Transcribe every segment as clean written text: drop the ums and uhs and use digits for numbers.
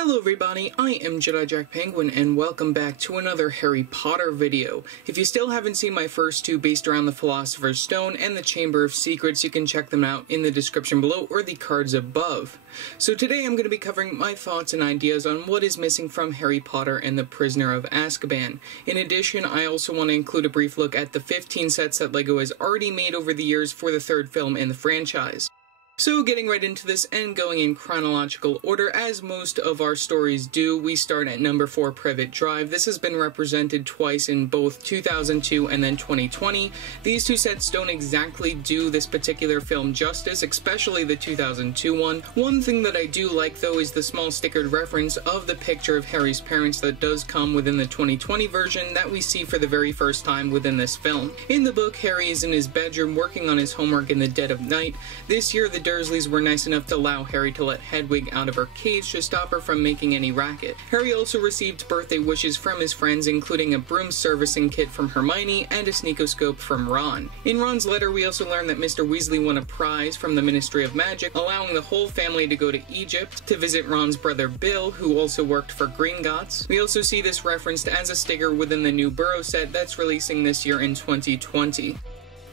Hello everybody, I am Jedi Jack Penguin and welcome back to another Harry Potter video. If you still haven't seen my first two based around the Philosopher's Stone and the Chamber of Secrets, you can check them out in the description below or the cards above. So today I'm going to be covering my thoughts and ideas on what is missing from Harry Potter and the Prisoner of Azkaban. In addition, I also want to include a brief look at the 15 sets that LEGO has already made over the years for the third film in the franchise. So getting right into this and going in chronological order, as most of our stories do, we start at number 4, Privet Drive. This has been represented twice in both 2002 and then 2020. These two sets don't exactly do this particular film justice, especially the 2002 one. One thing that I do like though is the small stickered reference of the picture of Harry's parents that does come within the 2020 version that we see for the very first time within this film. In the book, Harry is in his bedroom working on his homework in the dead of night. This year, the Dursleys were nice enough to allow Harry to let Hedwig out of her cage to stop her from making any racket. Harry also received birthday wishes from his friends, including a broom servicing kit from Hermione and a sneakoscope from Ron. In Ron's letter, we also learn that Mr. Weasley won a prize from the Ministry of Magic, allowing the whole family to go to Egypt to visit Ron's brother Bill, who also worked for Gringotts. We also see this referenced as a sticker within the new Burrow set that's releasing this year in 2020.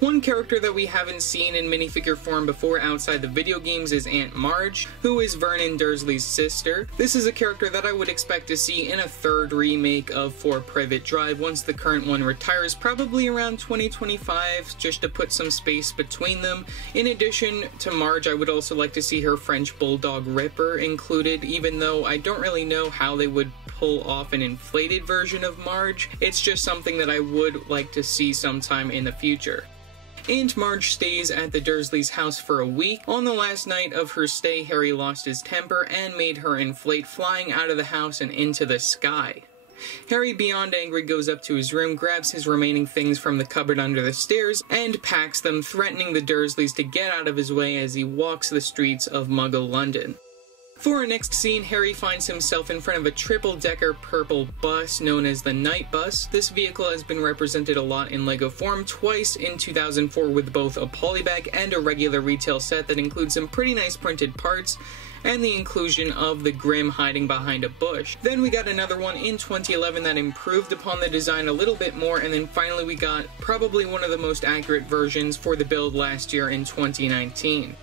One character that we haven't seen in minifigure form before outside the video games is Aunt Marge, who is Vernon Dursley's sister. This is a character that I would expect to see in a third remake of 4 Privet Drive once the current one retires, probably around 2025, just to put some space between them. In addition to Marge, I would also like to see her French Bulldog Ripper included, even though I don't really know how they would pull off an inflated version of Marge. It's just something that I would like to see sometime in the future. Aunt Marge stays at the Dursleys' house for a week. On the last night of her stay, Harry lost his temper and made her inflate, flying out of the house and into the sky. Harry, beyond angry, goes up to his room, grabs his remaining things from the cupboard under the stairs, and packs them, threatening the Dursleys to get out of his way as he walks the streets of Muggle London. For our next scene, Harry finds himself in front of a triple-decker purple bus known as the Night Bus. This vehicle has been represented a lot in LEGO form, twice in 2004 with both a polybag and a regular retail set that includes some pretty nice printed parts, and the inclusion of the Grim hiding behind a bush. Then we got another one in 2011 that improved upon the design a little bit more, and then finally we got probably one of the most accurate versions for the build last year in 2019.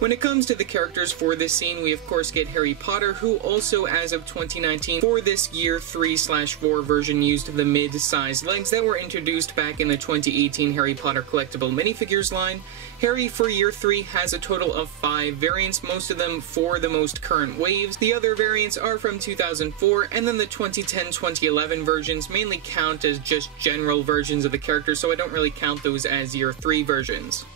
When it comes to the characters for this scene, we of course get Harry Potter, who also as of 2019 for this year 3/4 version used the mid-sized legs that were introduced back in the 2018 Harry Potter collectible minifigures line. Harry for year 3 has a total of 5 variants, most of them for the most current waves. The other variants are from 2004, and then the 2010-2011 versions mainly count as just general versions of the character, so I don't really count those as year 3 versions.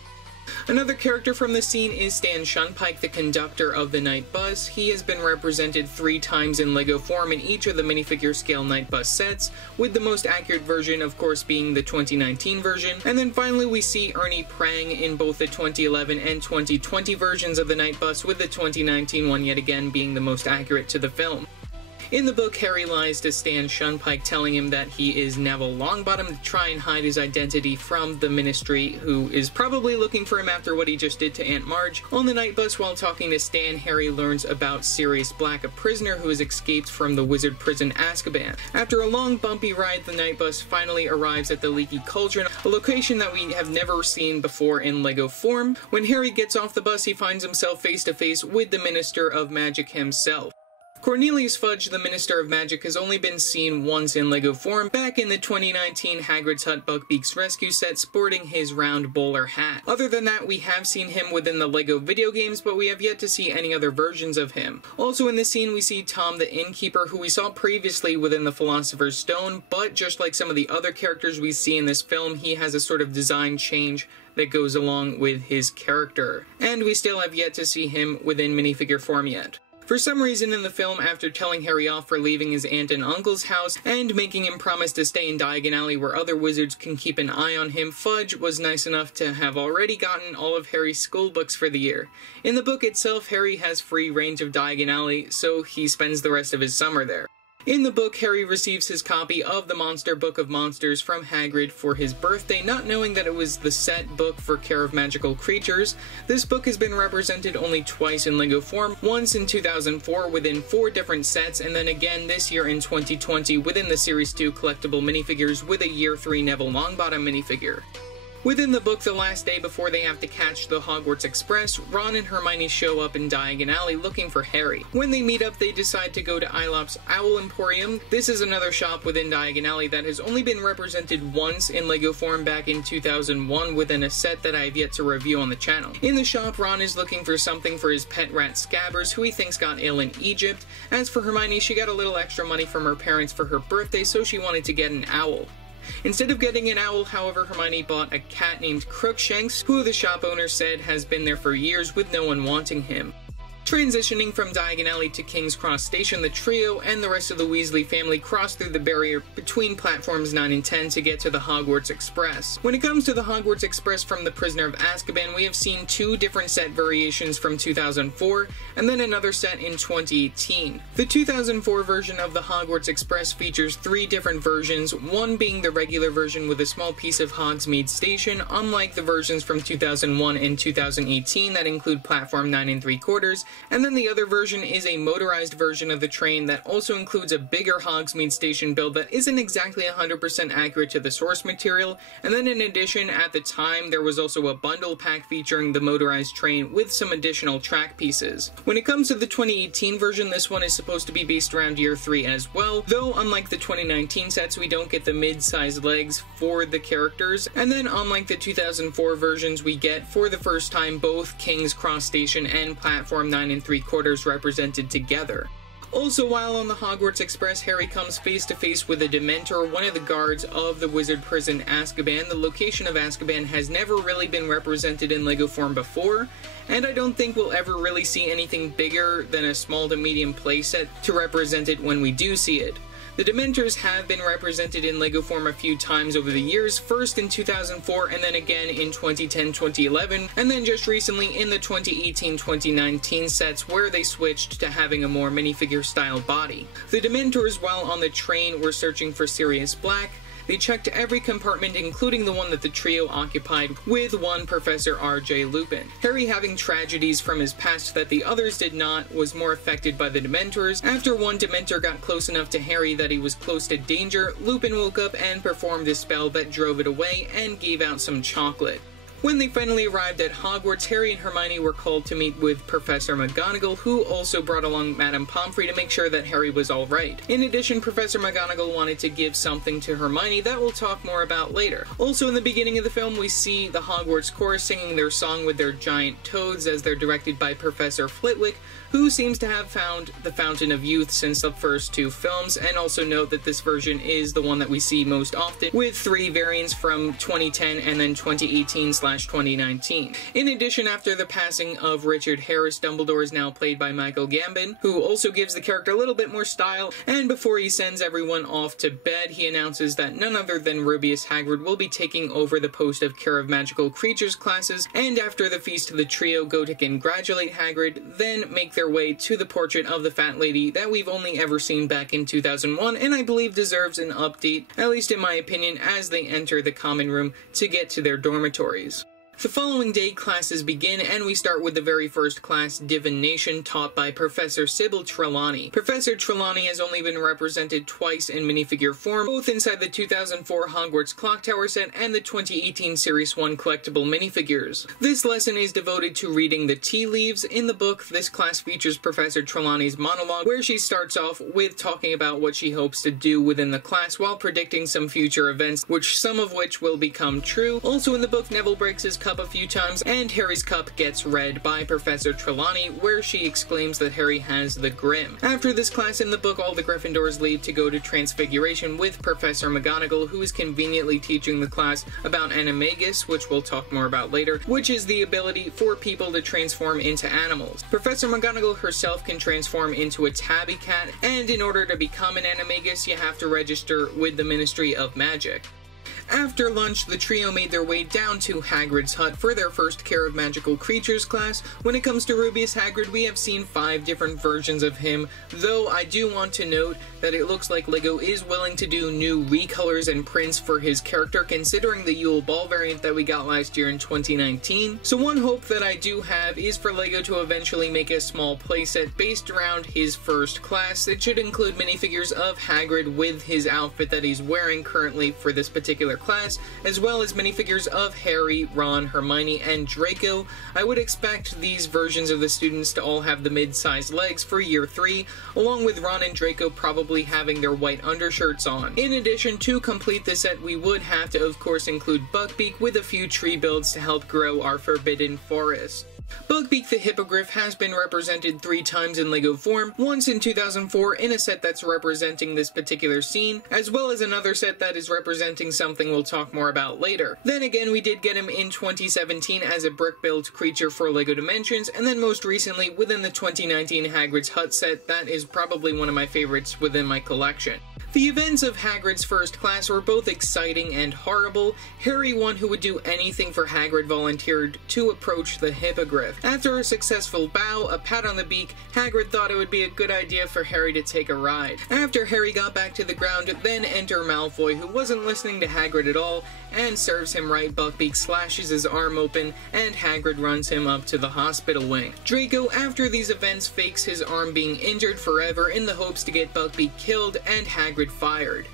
Another character from the scene is Stan Shunpike, the conductor of the Night Bus. He has been represented 3 times in LEGO form in each of the minifigure scale Night Bus sets, with the most accurate version of course being the 2019 version. And then finally we see Ernie Prang in both the 2011 and 2020 versions of the Night Bus, with the 2019 one yet again being the most accurate to the film. In the book, Harry lies to Stan Shunpike, telling him that he is Neville Longbottom to try and hide his identity from the Ministry, who is probably looking for him after what he just did to Aunt Marge. On the Night Bus, while talking to Stan, Harry learns about Sirius Black, a prisoner who has escaped from the wizard prison Azkaban. After a long, bumpy ride, the Night Bus finally arrives at the Leaky Cauldron, a location that we have never seen before in LEGO form. When Harry gets off the bus, he finds himself face to face with the Minister of Magic himself. Cornelius Fudge, the Minister of Magic, has only been seen once in LEGO form, back in the 2019 Hagrid's Hut Buckbeak's Rescue set, sporting his round bowler hat. Other than that, we have seen him within the LEGO video games, but we have yet to see any other versions of him. Also in this scene, we see Tom the Innkeeper, who we saw previously within the Philosopher's Stone, but just like some of the other characters we see in this film, he has a sort of design change that goes along with his character. And we still have yet to see him within minifigure form yet. For some reason in the film, after telling Harry off for leaving his aunt and uncle's house and making him promise to stay in Diagon Alley where other wizards can keep an eye on him, Fudge was nice enough to have already gotten all of Harry's school books for the year. In the book itself, Harry has free range of Diagon Alley, so he spends the rest of his summer there. In the book, Harry receives his copy of the Monster Book of Monsters from Hagrid for his birthday, not knowing that it was the set book for Care of Magical Creatures. This book has been represented only twice in LEGO form, once in 2004 within 4 different sets, and then again this year in 2020 within the Series 2 collectible minifigures with a Year 3 Neville Longbottom minifigure. Within the book, the last day before they have to catch the Hogwarts Express, Ron and Hermione show up in Diagon Alley looking for Harry. When they meet up, they decide to go to Ilop's Owl Emporium. This is another shop within Diagon Alley that has only been represented once in LEGO form back in 2001 within a set that I have yet to review on the channel. In the shop, Ron is looking for something for his pet rat Scabbers, who he thinks got ill in Egypt. As for Hermione, she got a little extra money from her parents for her birthday, so she wanted to get an owl. Instead of getting an owl, however, Hermione bought a cat named Crookshanks, who the shop owner said has been there for years with no one wanting him. Transitioning from Diagon Alley to King's Cross Station, the trio and the rest of the Weasley family cross through the barrier between platforms 9 and 10 to get to the Hogwarts Express. When it comes to the Hogwarts Express from the Prisoner of Azkaban, we have seen 2 different set variations from 2004, and then another set in 2018. The 2004 version of the Hogwarts Express features 3 different versions, one being the regular version with a small piece of Hogsmeade Station, unlike the versions from 2001 and 2018 that include platform 9 3/4, and then the other version is a motorized version of the train that also includes a bigger Hogsmeade Station build that isn't exactly 100% accurate to the source material, and then in addition, at the time, there was also a bundle pack featuring the motorized train with some additional track pieces. When it comes to the 2018 version, this one is supposed to be based around Year 3 as well, though unlike the 2019 sets, we don't get the mid-sized legs for the characters, and then unlike the 2004 versions, we get, for the first time, both King's Cross Station and Platform 9 3/4 represented together. Also, while on the Hogwarts Express, Harry comes face to face with a Dementor, one of the guards of the wizard prison Azkaban. The location of Azkaban has never really been represented in LEGO form before, and I don't think we'll ever really see anything bigger than a small to medium playset to represent it when we do see it. The Dementors have been represented in LEGO form a few times over the years, first in 2004 and then again in 2010-2011, and then just recently in the 2018-2019 sets where they switched to having a more minifigure style body. The Dementors, while on the train, were searching for Sirius Black. They checked every compartment, including the one that the trio occupied, with one Professor R.J. Lupin. Harry, having tragedies from his past that the others did not, was more affected by the Dementors. After one Dementor got close enough to Harry that he was close to danger, Lupin woke up and performed a spell that drove it away and gave out some chocolate. When they finally arrived at Hogwarts, Harry and Hermione were called to meet with Professor McGonagall, who also brought along Madame Pomfrey to make sure that Harry was alright. In addition, Professor McGonagall wanted to give something to Hermione that we'll talk more about later. Also, in the beginning of the film, we see the Hogwarts chorus singing their song with their giant toads as they're directed by Professor Flitwick, who seems to have found the Fountain of Youth since the first 2 films, and also note that this version is the one that we see most often, with 3 variants from 2010 and then 2018/2019. In addition, after the passing of Richard Harris, Dumbledore is now played by Michael Gambon, who also gives the character a little bit more style, and before he sends everyone off to bed, he announces that none other than Rubeus Hagrid will be taking over the post of Care of Magical Creatures classes, and after the feast, the trio go to congratulate Hagrid, then make their way to the portrait of the Fat Lady that we've only ever seen back in 2001, and I believe deserves an update, at least in my opinion, as they enter the common room to get to their dormitories. The following day, classes begin, and we start with the very first class, Divination, taught by Professor Sybill Trelawney. Professor Trelawney has only been represented twice in minifigure form, both inside the 2004 Hogwarts Clock Tower set and the 2018 Series 1 collectible minifigures. This lesson is devoted to reading the tea leaves. In the book, this class features Professor Trelawney's monologue, where she starts off with talking about what she hopes to do within the class while predicting some future events, some of which will become true. Also in the book, Neville breaks his cup a few times, and Harry's cup gets read by Professor Trelawney, where she exclaims that Harry has the Grim. After this class in the book, all the Gryffindors leave to go to Transfiguration with Professor McGonagall, who is conveniently teaching the class about Animagus, which we'll talk more about later, which is the ability for people to transform into animals. Professor McGonagall herself can transform into a tabby cat, and in order to become an Animagus, you have to register with the Ministry of Magic. After lunch, the trio made their way down to Hagrid's hut for their first Care of Magical Creatures class. When it comes to Rubeus Hagrid, we have seen 5 different versions of him, though I do want to note that it looks like LEGO is willing to do new recolors and prints for his character, considering the Yule Ball variant that we got last year in 2019. So one hope that I do have is for LEGO to eventually make a small playset based around his first class. It should include minifigures of Hagrid with his outfit that he's wearing currently for this particular class, as well as minifigures of Harry, Ron, Hermione, and Draco. I would expect these versions of the students to all have the mid-sized legs for year 3, along with Ron and Draco probably having their white undershirts on. In addition, to complete the set, we would have to of course include Buckbeak with a few tree builds to help grow our Forbidden Forest. Buckbeak the Hippogriff has been represented 3 times in LEGO form, once in 2004 in a set that's representing this particular scene, as well as another set that is representing something we'll talk more about later. Then again, we did get him in 2017 as a brick-built creature for LEGO Dimensions, and then most recently within the 2019 Hagrid's Hut set. That is probably one of my favorites within my collection. The events of Hagrid's first class were both exciting and horrible. Harry, one who would do anything for Hagrid, volunteered to approach the Hippogriff. After a successful bow, a pat on the beak, Hagrid thought it would be a good idea for Harry to take a ride. After Harry got back to the ground, then enter Malfoy, who wasn't listening to Hagrid at all, and serves him right. Buckbeak slashes his arm open, and Hagrid runs him up to the hospital wing. Draco, after these events, fakes his arm being injured forever in the hopes to get Buckbeak killed and Hagrid fired.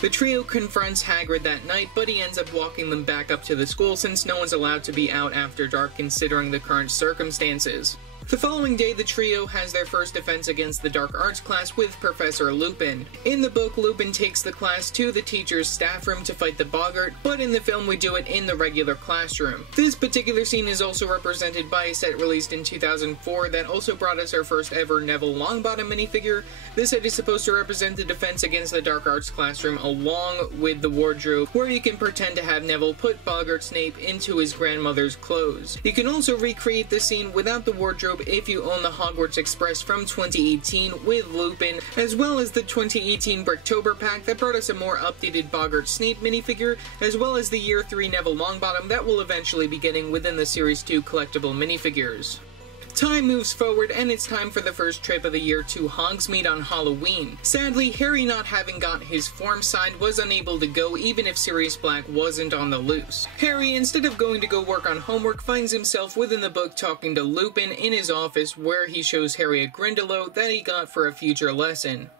The trio confronts Hagrid that night, but he ends up walking them back up to the school since no one's allowed to be out after dark considering the current circumstances. The following day, the trio has their first defense against the Dark Arts class with Professor Lupin. In the book, Lupin takes the class to the teacher's staff room to fight the Boggart, but in the film we do it in the regular classroom. This particular scene is also represented by a set released in 2004 that also brought us our first ever Neville Longbottom minifigure. This set is supposed to represent the defense against the Dark Arts classroom along with the wardrobe, where you can pretend to have Neville put Boggart Snape into his grandmother's clothes. You can also recreate this scene without the wardrobe if you own the Hogwarts Express from 2018 with Lupin, as well as the 2018 Bricktober pack that brought us a more updated Boggart Snape minifigure, as well as the Year 3 Neville Longbottom that we'll eventually be getting within the Series 2 collectible minifigures. Time moves forward, and it's time for the first trip of the year to Hogsmeade on Halloween. Sadly, Harry, not having got his form signed, was unable to go even if Sirius Black wasn't on the loose. Harry, instead of going to go work on homework, finds himself within the book talking to Lupin in his office, where he shows Harry a Grindylow that he got for a future lesson.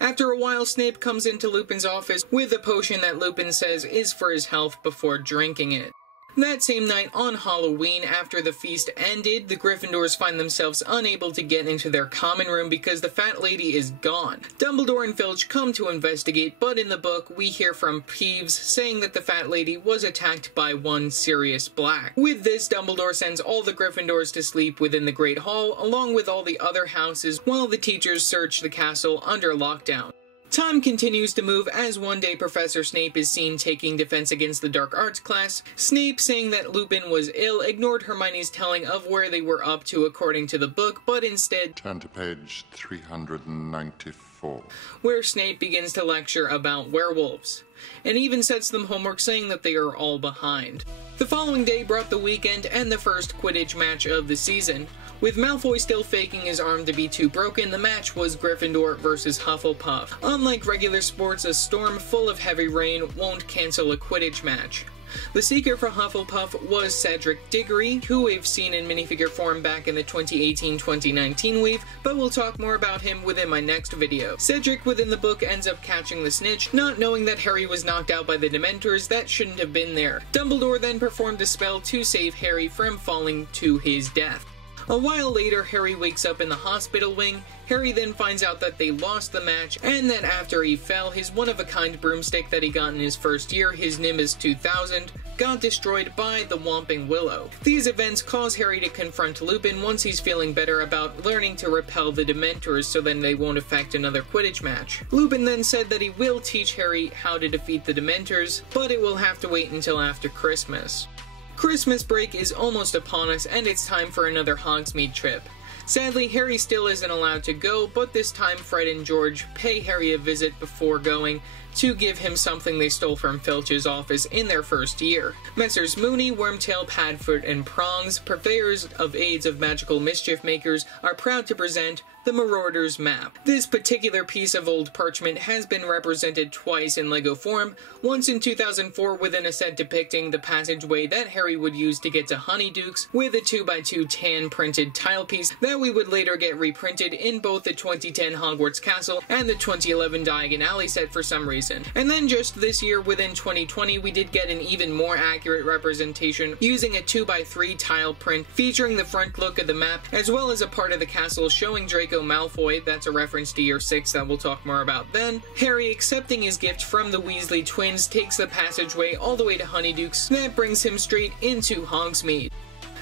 After a while, Snape comes into Lupin's office with a potion that Lupin says is for his health before drinking it. That same night on Halloween, after the feast ended, the Gryffindors find themselves unable to get into their common room because the Fat Lady is gone. Dumbledore and Filch come to investigate, but in the book, we hear from Peeves saying that the Fat Lady was attacked by one Sirius Black. With this, Dumbledore sends all the Gryffindors to sleep within the Great Hall, along with all the other houses, while the teachers search the castle under lockdown. Time continues to move as one day Professor Snape is seen taking defense against the Dark Arts class. Snape, saying that Lupin was ill, ignored Hermione's telling of where they were up to according to the book, but instead turn to page 394, where Snape begins to lecture about werewolves, and even sets them homework saying that they are all behind. The following day brought the weekend and the first Quidditch match of the season. With Malfoy still faking his arm to be too broken, the match was Gryffindor versus Hufflepuff. Unlike regular sports, a storm full of heavy rain won't cancel a Quidditch match. The seeker for Hufflepuff was Cedric Diggory, who we've seen in minifigure form back in the 2018-2019 weave, but we'll talk more about him within my next video. Cedric within the book ends up catching the snitch, not knowing that Harry was knocked out by the Dementors that shouldn't have been there. Dumbledore then performed a spell to save Harry from falling to his death. A while later, Harry wakes up in the hospital wing. Harry then finds out that they lost the match, and that after he fell, his one-of-a-kind broomstick that he got in his first year, his Nimbus 2000, got destroyed by the whomping Willow. These events cause Harry to confront Lupin once he's feeling better about learning to repel the Dementors so then they won't affect another Quidditch match. Lupin then said that he will teach Harry how to defeat the Dementors, but it will have to wait until after Christmas. Christmas break is almost upon us, and it's time for another Hogsmeade trip. Sadly, Harry still isn't allowed to go, but this time Fred and George pay Harry a visit before going to give him something they stole from Filch's office in their first year. Messrs. Mooney, Wormtail, Padfoot, and Prongs, purveyors of aids of magical mischief makers, are proud to present the Marauder's Map. This particular piece of old parchment has been represented twice in LEGO form, once in 2004 within a set depicting the passageway that Harry would use to get to Honeydukes, with a 2x2 tan printed tile piece that we would later get reprinted in both the 2010 Hogwarts Castle and the 2011 Diagon Alley set for some reason. And then just this year, within 2020, we did get an even more accurate representation using a 2x3 tile print featuring the front look of the map, as well as a part of the castle showing Draco Malfoy, that's a reference to year 6 that we'll talk more about then. Harry, accepting his gift from the Weasley twins, takes the passageway all the way to Honeydukes. That brings him straight into Hogsmeade.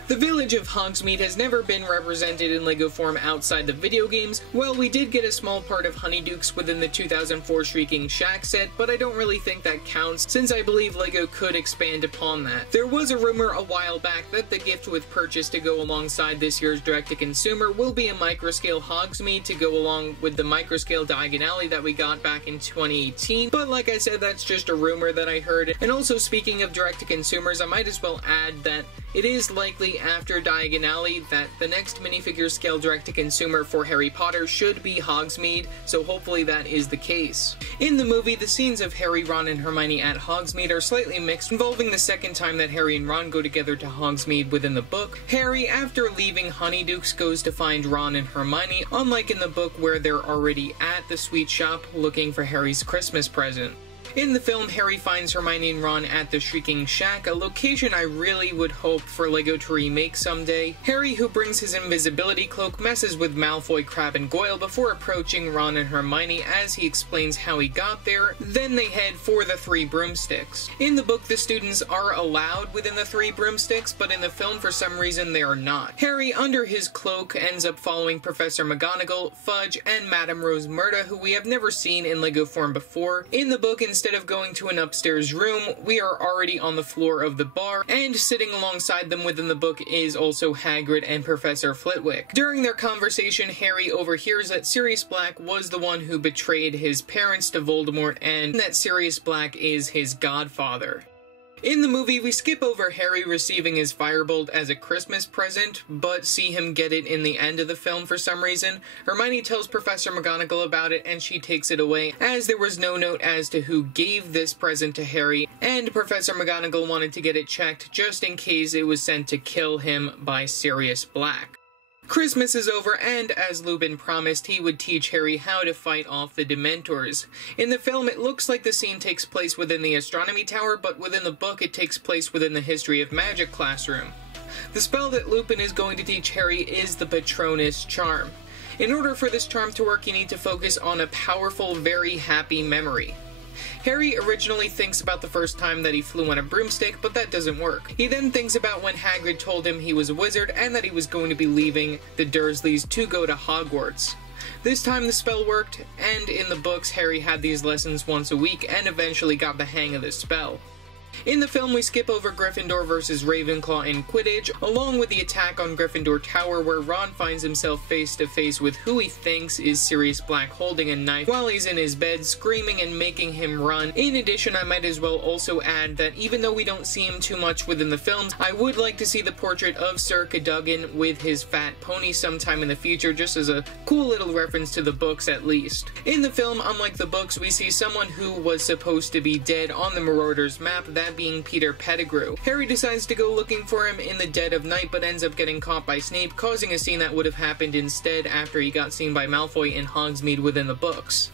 The village of Hogsmeade has never been represented in LEGO form outside the video games. Well, we did get a small part of Honeydukes within the 2004 Shrieking Shack set, but I don't really think that counts, since I believe LEGO could expand upon that. There was a rumor a while back that the gift with purchase to go alongside this year's direct-to-consumer will be a microscale Hogsmeade to go along with the microscale Diagon Alley that we got back in 2018, but like I said, that's just a rumor that I heard. And also, speaking of direct-to-consumers, I might as well add that it is likely after Diagon Alley that the next minifigure scale direct-to-consumer for Harry Potter should be Hogsmeade, so hopefully that is the case. In the movie, the scenes of Harry, Ron, and Hermione at Hogsmeade are slightly mixed, involving the second time that Harry and Ron go together to Hogsmeade within the book. Harry, after leaving Honeydukes, goes to find Ron and Hermione, unlike in the book where they're already at the sweet shop looking for Harry's Christmas present. In the film, Harry finds Hermione and Ron at the Shrieking Shack, a location I really would hope for LEGO to remake someday. Harry, who brings his invisibility cloak, messes with Malfoy, Crabbe, and Goyle before approaching Ron and Hermione as he explains how he got there. Then they head for the 3 broomsticks. In the book, the students are allowed within the 3 broomsticks, but in the film, for some reason, they are not. Harry, under his cloak, ends up following Professor McGonagall, Fudge, and Madame Rosmerta, who we have never seen in LEGO form before. In the book, instead of going to an upstairs room, we are already on the floor of the bar, and sitting alongside them within the book is also Hagrid and Professor Flitwick. During their conversation, Harry overhears that Sirius Black was the one who betrayed his parents to Voldemort, and that Sirius Black is his godfather. In the movie, we skip over Harry receiving his firebolt as a Christmas present, but see him get it in the end of the film for some reason. Hermione tells Professor McGonagall about it, and she takes it away, as there was no note as to who gave this present to Harry, and Professor McGonagall wanted to get it checked just in case it was sent to kill him by Sirius Black. Christmas is over, and as Lupin promised, he would teach Harry how to fight off the Dementors. In the film, it looks like the scene takes place within the Astronomy Tower, but within the book, it takes place within the History of Magic classroom. The spell that Lupin is going to teach Harry is the Patronus Charm. In order for this charm to work, you need to focus on a powerful, very happy memory. Harry originally thinks about the first time that he flew on a broomstick, but that doesn't work. He then thinks about when Hagrid told him he was a wizard and that he was going to be leaving the Dursleys to go to Hogwarts. This time the spell worked, and in the books Harry had these lessons once a week and eventually got the hang of the spell. In the film, we skip over Gryffindor versus Ravenclaw in Quidditch, along with the attack on Gryffindor Tower, where Ron finds himself face to face with who he thinks is Sirius Black holding a knife while he's in his bed, screaming and making him run. In addition, I might as well also add that even though we don't see him too much within the films, I would like to see the portrait of Sir Cadogan with his fat pony sometime in the future, just as a cool little reference to the books at least. In the film, unlike the books, we see someone who was supposed to be dead on the Marauder's map, that being Peter Pettigrew. Harry decides to go looking for him in the dead of night, but ends up getting caught by Snape, causing a scene that would have happened instead after he got seen by Malfoy in Hogsmeade within the books.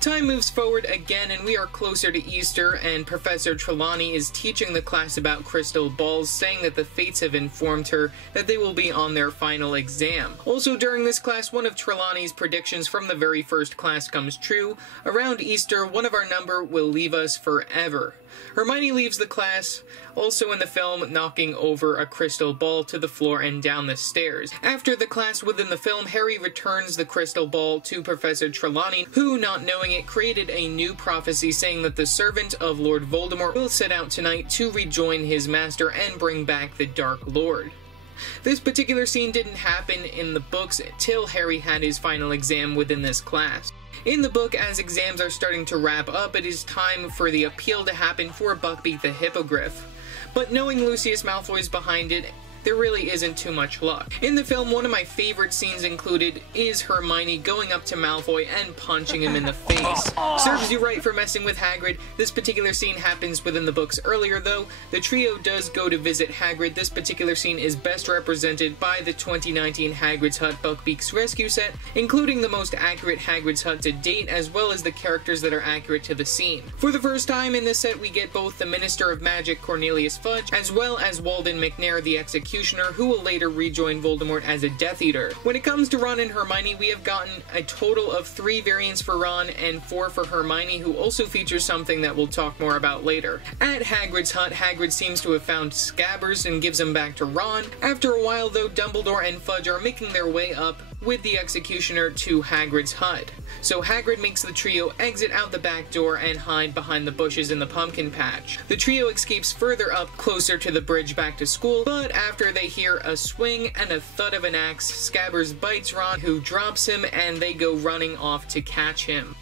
Time moves forward again, and we are closer to Easter, and Professor Trelawney is teaching the class about crystal balls, saying that the Fates have informed her that they will be on their final exam. Also during this class, one of Trelawney's predictions from the very first class comes true. Around Easter, one of our number will leave us forever. Hermione leaves the class, also in the film knocking over a crystal ball to the floor and down the stairs. After the class within the film, Harry returns the crystal ball to Professor Trelawney, who, not knowing it, created a new prophecy saying that the servant of Lord Voldemort will set out tonight to rejoin his master and bring back the Dark Lord. This particular scene didn't happen in the books until Harry had his final exam within this class. In the book, as exams are starting to wrap up, it is time for the appeal to happen for Buckbeak the Hippogriff. But knowing Lucius Malfoy's behind it, there really isn't too much luck. In the film, one of my favorite scenes included is Hermione going up to Malfoy and punching him in the face. Serves you right for messing with Hagrid. This particular scene happens within the books earlier though. The trio does go to visit Hagrid. This particular scene is best represented by the 2019 Hagrid's Hut Buckbeak's Rescue set, including the most accurate Hagrid's Hut to date, as well as the characters that are accurate to the scene. For the first time in this set, we get both the Minister of Magic Cornelius Fudge, as well as Walden McNair the Executioner, who will later rejoin Voldemort as a Death Eater. When it comes to Ron and Hermione, we have gotten a total of 3 variants for Ron and 4 for Hermione, who also features something that we'll talk more about later. At Hagrid's Hut, Hagrid seems to have found Scabbers and gives them back to Ron. After a while though, Dumbledore and Fudge are making their way up with the Executioner to Hagrid's hut. So Hagrid makes the trio exit out the back door and hide behind the bushes in the pumpkin patch. The trio escapes further up closer to the bridge back to school, but after they hear a swing and a thud of an axe, Scabbers bites Ron, who drops him, and they go running off to catch him.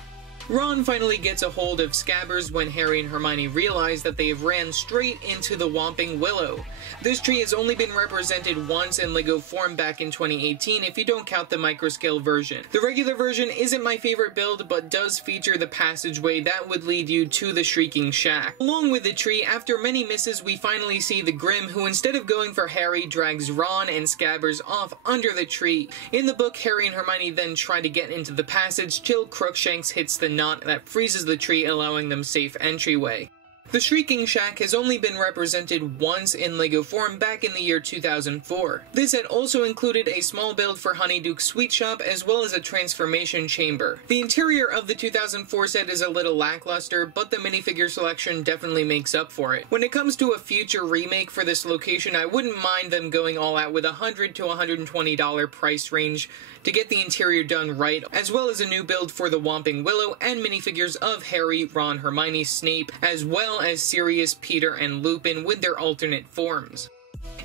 Ron finally gets a hold of Scabbers when Harry and Hermione realize that they have ran straight into the whomping Willow. This tree has only been represented once in LEGO form back in 2018 if you don't count the microscale version. The regular version isn't my favorite build, but does feature the passageway that would lead you to the Shrieking Shack. Along with the tree, after many misses, we finally see the Grim, who instead of going for Harry, drags Ron and Scabbers off under the tree. In the book, Harry and Hermione then try to get into the passage till Crookshanks hits the knot that freezes the tree, allowing them safe entryway. The Shrieking Shack has only been represented once in LEGO form back in the year 2004. This had also included a small build for Honeyduke's Sweet Shop, as well as a transformation chamber. The interior of the 2004 set is a little lackluster, but the minifigure selection definitely makes up for it. When it comes to a future remake for this location, I wouldn't mind them going all out with a $100 to $120 price range to get the interior done right, as well as a new build for the Whomping Willow and minifigures of Harry, Ron, Hermione, Snape, as well as Sirius, Peter, and Lupin with their alternate forms.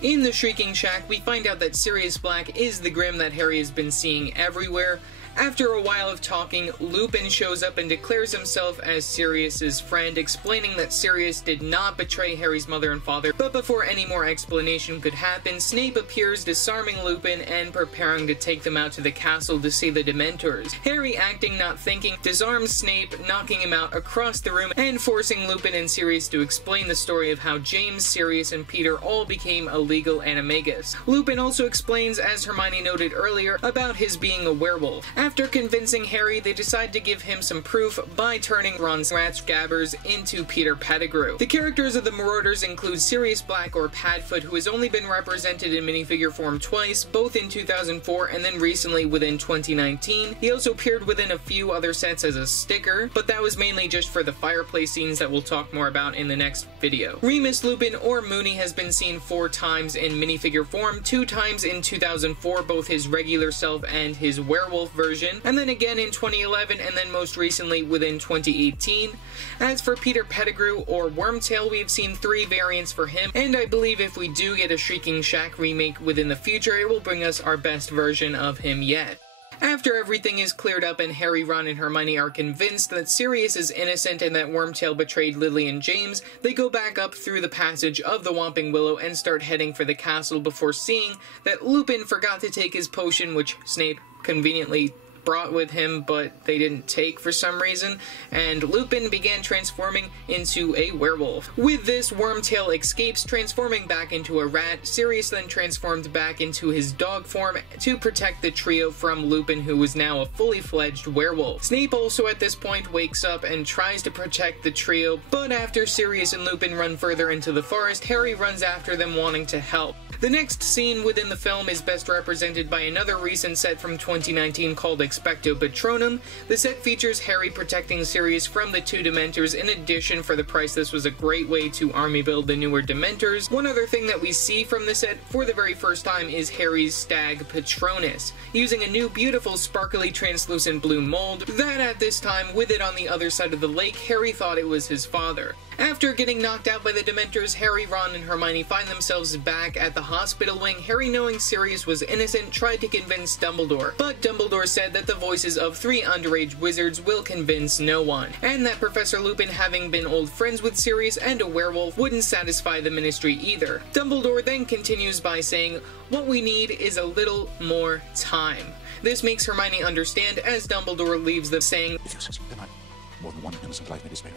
In the Shrieking Shack, we find out that Sirius Black is the Grim that Harry has been seeing everywhere. After a while of talking, Lupin shows up and declares himself as Sirius's friend, explaining that Sirius did not betray Harry's mother and father. But before any more explanation could happen, Snape appears, disarming Lupin and preparing to take them out to the castle to see the Dementors. Harry, acting not thinking, disarms Snape, knocking him out across the room and forcing Lupin and Sirius to explain the story of how James, Sirius, and Peter all became illegal animagus. Lupin also explains, as Hermione noted earlier, about his being a werewolf. After convincing Harry, they decide to give him some proof by turning Ron's rat Scabbers into Peter Pettigrew. The characters of the Marauders include Sirius Black, or Padfoot, who has only been represented in minifigure form twice, both in 2004 and then recently within 2019. He also appeared within a few other sets as a sticker, but that was mainly just for the fireplace scenes that we'll talk more about in the next video. Remus Lupin, or Moony, has been seen 4 times in minifigure form, 2 times in 2004, both his regular self and his werewolf version, and then again in 2011, and then most recently within 2018. As for Peter Pettigrew, or Wormtail, we have seen 3 variants for him, and I believe if we do get a Shrieking Shack remake within the future, it will bring us our best version of him yet. After everything is cleared up and Harry, Ron, and Hermione are convinced that Sirius is innocent and that Wormtail betrayed Lily and James, they go back up through the passage of the Whomping Willow and start heading for the castle before seeing that Lupin forgot to take his potion, which Snape conveniently brought with him, but they didn't take for some reason, and Lupin began transforming into a werewolf. With this, Wormtail escapes, transforming back into a rat. Sirius then transformed back into his dog form to protect the trio from Lupin, who was now a fully fledged werewolf. Snape also at this point wakes up and tries to protect the trio, but after Sirius and Lupin run further into the forest, Harry runs after them wanting to help. The next scene within the film is best represented by another recent set from 2019 called Expecto Patronum. The set features Harry protecting Sirius from the 2 Dementors. In addition, for the price, this was a great way to army build the newer Dementors. One other thing that we see from the set for the very first time is Harry's stag Patronus, using a new beautiful sparkly translucent blue mold that at this time, with it on the other side of the lake, Harry thought it was his father. After getting knocked out by the Dementors, Harry, Ron, and Hermione find themselves back at the hospital wing. Harry, knowing Sirius was innocent, tried to convince Dumbledore, but Dumbledore said that the voices of 3 underage wizards will convince no one, and that Professor Lupin, having been old friends with Sirius and a werewolf, wouldn't satisfy the Ministry either. Dumbledore then continues by saying, "What we need is a little more time." This makes Hermione understand as Dumbledore leaves them, saying, "If you're successful, there might more than one innocent life may be spared.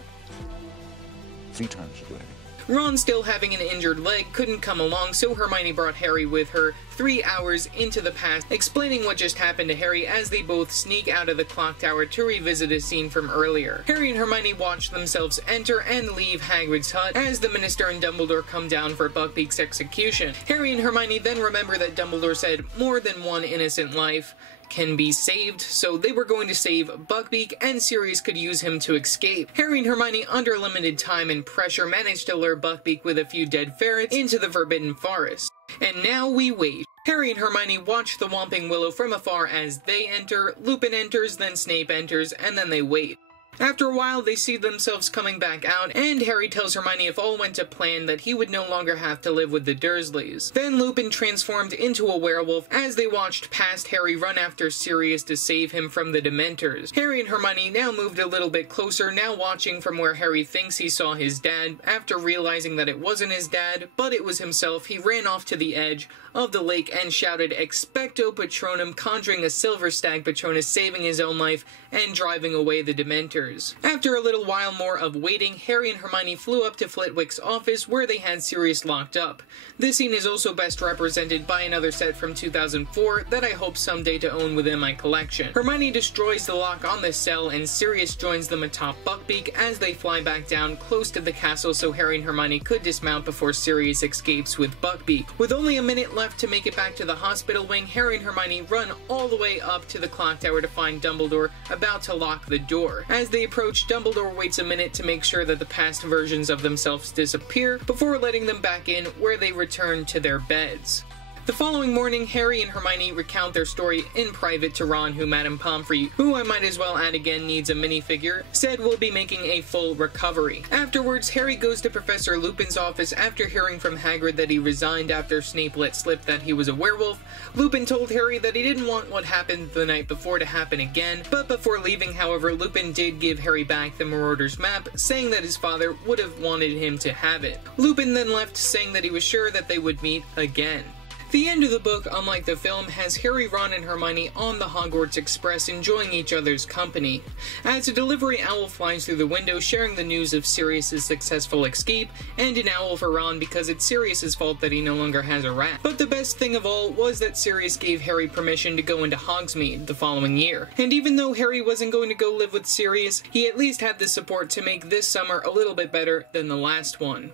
3 turns should do anything." Ron, still having an injured leg, couldn't come along, so Hermione brought Harry with her 3 hours into the past, explaining what just happened to Harry as they both sneak out of the clock tower to revisit a scene from earlier. Harry and Hermione watch themselves enter and leave Hagrid's hut as the Minister and Dumbledore come down for Buckbeak's execution. Harry and Hermione then remember that Dumbledore said more than one innocent life can be saved, so they were going to save Buckbeak, and Sirius could use him to escape. Harry and Hermione, under limited time and pressure, managed to lure Buckbeak with a few dead ferrets into the Forbidden Forest. And now we wait. Harry and Hermione watch the whomping Willow from afar as they enter, Lupin enters, then Snape enters, and then they wait. After a while, they see themselves coming back out, and Harry tells Hermione if all went to plan that he would no longer have to live with the Dursleys. Then Lupin transformed into a werewolf as they watched past Harry run after Sirius to save him from the Dementors. Harry and Hermione now moved a little bit closer, now watching from where Harry thinks he saw his dad. After realizing that it wasn't his dad, but it was himself, he ran off to the edge of the lake and shouted "Expecto Patronum," conjuring a silver stag Patronus, saving his own life and driving away the Dementors. After a little while more of waiting, Harry and Hermione flew up to Flitwick's office where they had Sirius locked up. This scene is also best represented by another set from 2004 that I hope someday to own within my collection. Hermione destroys the lock on the cell and Sirius joins them atop Buckbeak as they fly back down close to the castle so Harry and Hermione could dismount before Sirius escapes with Buckbeak. With only a minute left to make it back to the hospital wing, Harry and Hermione run all the way up to the clock tower to find Dumbledore about to lock the door. As they approach, Dumbledore waits a minute to make sure that the past versions of themselves disappear before letting them back in, where they return to their beds. The following morning, Harry and Hermione recount their story in private to Ron, who Madame Pomfrey, who I might as well add again needs a minifigure, said will be making a full recovery. Afterwards, Harry goes to Professor Lupin's office after hearing from Hagrid that he resigned after Snape let slip that he was a werewolf. Lupin told Harry that he didn't want what happened the night before to happen again, but before leaving, however, Lupin did give Harry back the Marauder's map, saying that his father would have wanted him to have it. Lupin then left, saying that he was sure that they would meet again. The end of the book, unlike the film, has Harry, Ron, and Hermione on the Hogwarts Express enjoying each other's company. As a delivery owl flies through the window sharing the news of Sirius's successful escape, and an owl for Ron because it's Sirius's fault that he no longer has a rat. But the best thing of all was that Sirius gave Harry permission to go into Hogsmeade the following year. And even though Harry wasn't going to go live with Sirius, he at least had the support to make this summer a little bit better than the last one.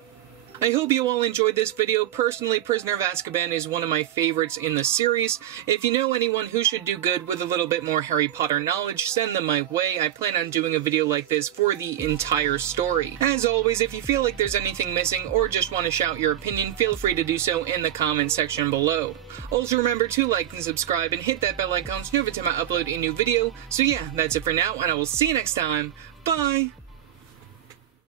I hope you all enjoyed this video. Personally, Prisoner of Azkaban is one of my favorites in the series. If you know anyone who should do good with a little bit more Harry Potter knowledge, send them my way. I plan on doing a video like this for the entire story. As always, if you feel like there's anything missing or just want to shout your opinion, feel free to do so in the comment section below. Also remember to like and subscribe and hit that bell icon so you know every time I upload a new video. So yeah, that's it for now, and I will see you next time. Bye!